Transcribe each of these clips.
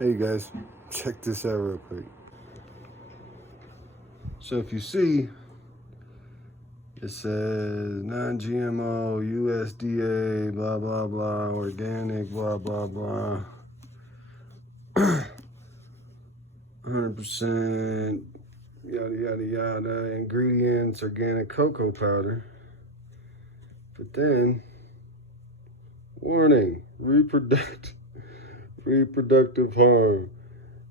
Hey guys, check this out real quick. So if you see, it says non-GMO, USDA, blah, blah, blah, organic, blah, blah, blah. 100% yada, yada, yada, ingredients, organic cocoa powder. But then, warning, reproductive harm.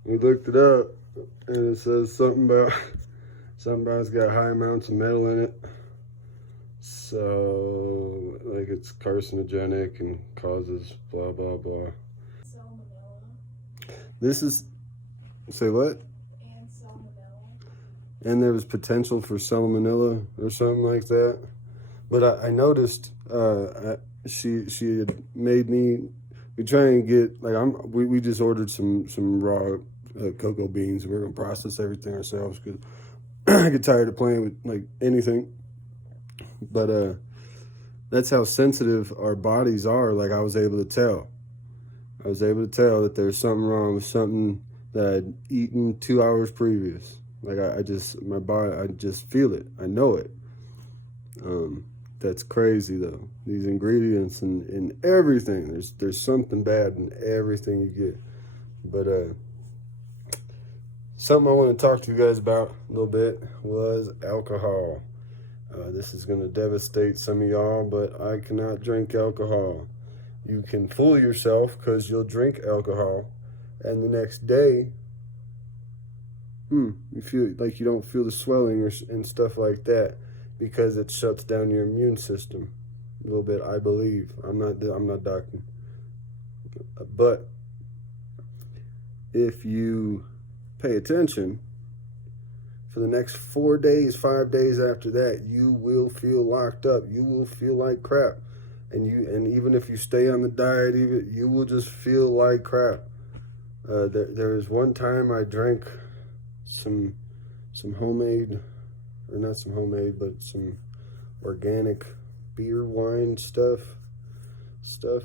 We looked it up and it says something about it's got high amounts of metal in it. So, like, it's carcinogenic and causes blah, blah, blah. Salmonella. This is, say what? And salmonella. And there was potential for salmonella or something like that. But I noticed she had made me, we try and get, like, we just ordered some raw cocoa beans. We're going to process everything ourselves because I get tired of playing with, like, anything. But that's how sensitive our bodies are. Like, I was able to tell that there's something wrong with something that I'd eaten 2 hours previous. Like, I just feel it. I know it. That's crazy though. These ingredients and everything. There's something bad in everything you get. But something I want to talk to you guys about a little bit was alcohol. This is going to devastate some of y'all, but I cannot drink alcohol. You can fool yourself because you'll drink alcohol, and the next day, you feel like you don't feel the swelling and stuff like that because it shuts down your immune system a little bit. I believe. I'm not doctor, but if you pay attention, for the next 4 days, 5 days after that, you will feel locked up. You will feel like crap. And even if you stay on the diet, you will just feel like crap. There was one time I drank some homemade, or not some homemade, but some organic beer, wine stuff,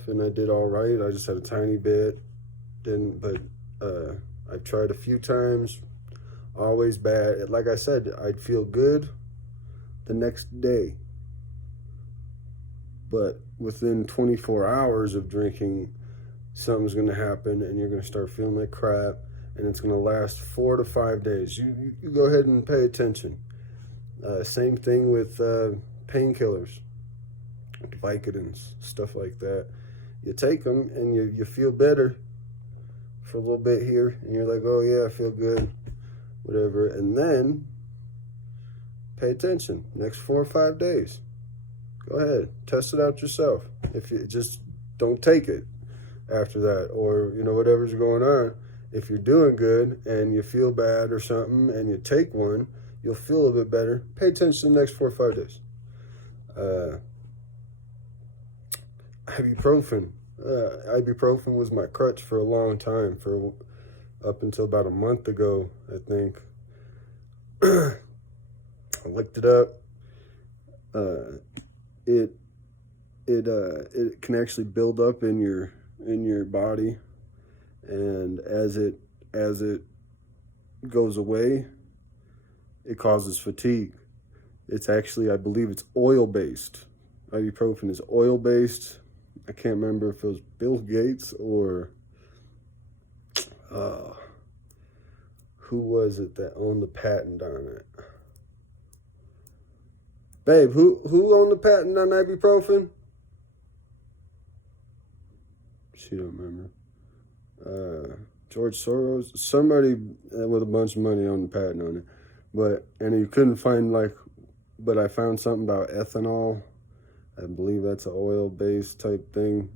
and I did all right. I just had a tiny bit, but I tried a few times. Always bad. Like I said, I'd feel good the next day. But within 24 hours of drinking, something's going to happen and you're going to start feeling like crap. And it's going to last 4 to 5 days. You go ahead and pay attention. Same thing with painkillers, Vicodins, stuff like that. You take them and you feel better for a little bit here. And you're like, oh yeah, I feel good. Whatever, and then pay attention. Next 4 or 5 days, go ahead, test it out yourself. If you just don't take it after that, or whatever's going on. If you're doing good and you feel bad or something, and you take one, you'll feel a bit better. Pay attention the next 4 or 5 days. Ibuprofen. Ibuprofen was my crutch for a long time, up until about a month ago, I think. I looked it up. It can actually build up in your body, and as it goes away, it causes fatigue. It's actually, I believe it's oil-based. Ibuprofen is oil-based. I can't remember if it was Bill Gates or who was it that owned the patent on it? Babe, who owned the patent on ibuprofen? She don't remember. George Soros, somebody with a bunch of money owned the patent on it. And you couldn't find, but I found something about ethanol. I believe that's an oil-based type thing.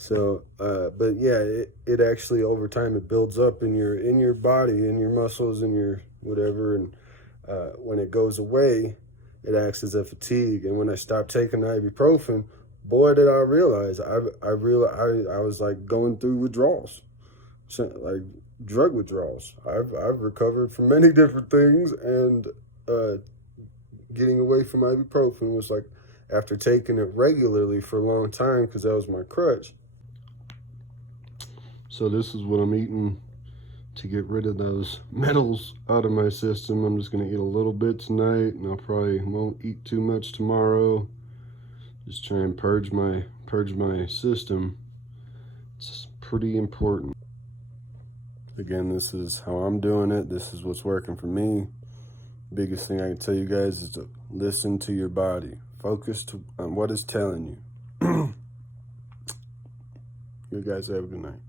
So, but yeah, it actually over time it builds up in your body, in your muscles, in your whatever, and when it goes away, it acts as a fatigue. And when I stopped taking ibuprofen, boy, did I realize I was like going through withdrawals, like drug withdrawals. I've recovered from many different things, and getting away from ibuprofen was like, after taking it regularly for a long time, because that was my crutch. So this is what I'm eating to get rid of those metals out of my system. I'm just gonna eat a little bit tonight, and I probably won't eat too much tomorrow. Just try and purge my system. It's pretty important. Again, this is how I'm doing it. This is what's working for me. Biggest thing I can tell you guys is to listen to your body. Focus on what it's telling you. You guys have a good night.